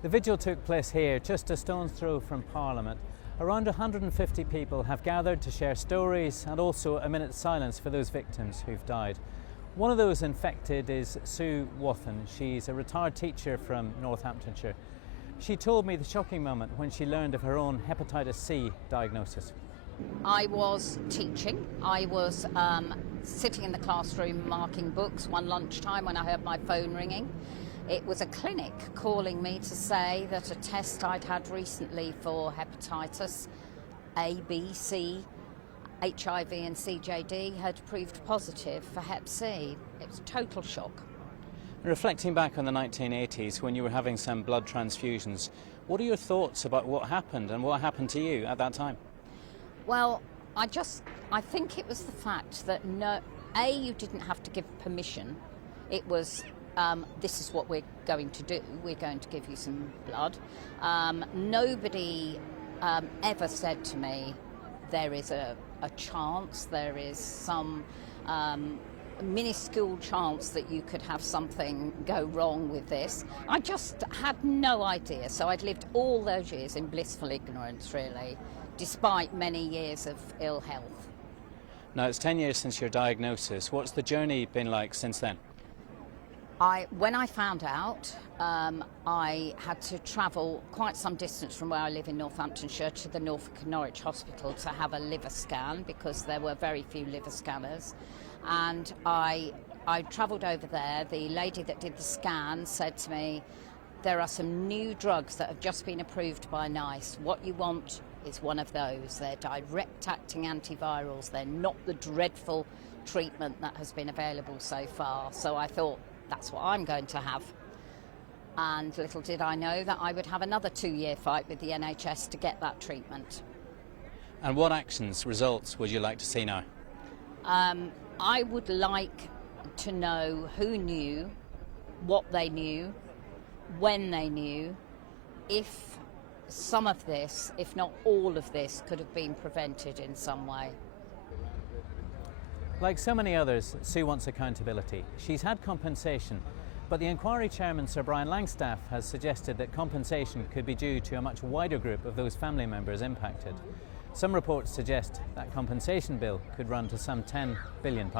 The vigil took place here, just a stone's throw from Parliament. Around 150 people have gathered to share stories and also a minute's silence for those victims who've died. One of those infected is Sue Wathen. She's a retired teacher from Northamptonshire. She told me the shocking moment when she learned of her own hepatitis C diagnosis. I was teaching. I was sitting in the classroom marking books one lunchtime when I heard my phone ringing. It was a clinic calling me to say that a test I'd had recently for hepatitis A, B, C, HIV and CJD had proved positive for Hep C. It was a total shock. Reflecting back on the 1980s when you were having some blood transfusions, what are your thoughts about what happened and what happened to you at that time? Well, I think it was the fact that you didn't have to give permission. It was, this is what we're going to do. We're going to give you some blood. Nobody ever said to me, there is a chance, there is some minuscule chance that you could have something go wrong with this. I just had no idea. So I'd lived all those years in blissful ignorance, really, despite many years of ill health. Now, it's 10 years since your diagnosis. What's the journey been like since then? When I found out, I had to travel quite some distance from where I live in Northamptonshire to the Norfolk and Norwich Hospital to have a liver scan, because there were very few liver scanners. And I travelled over there. The lady that did the scan said to me, there are some new drugs that have just been approved by NICE. What you want is one of those. They're direct-acting antivirals. They're not the dreadful treatment that has been available so far. So I thought, that's what I'm going to have. And little did I know that I would have another 2-year fight with the NHS to get that treatment. And what actions, results would you like to see now? I would like to know who knew, what they knew, when they knew, if some of this, if not all of this, could have been prevented in some way. Like so many others, Sue wants accountability. She's had compensation, but the inquiry chairman, Sir Brian Langstaff, has suggested that compensation could be due to a much wider group of those family members impacted. Some reports suggest that compensation bill could run to some £10 billion.